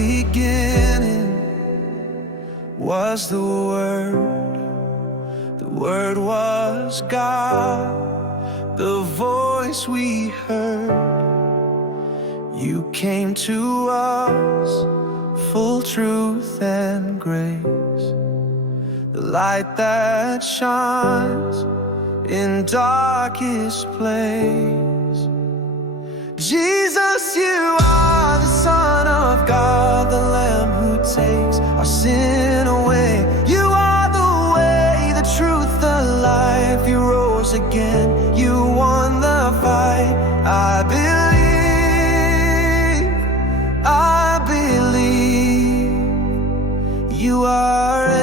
beginning was the Word was God, the voice we heard. You came to us, full truth and grace, the light that shines in darkest place. Jesus, you are the Son of God, the Lamb who takes our sin away. You are the way, the truth, the life. You rose again, you won the fight. I believe you are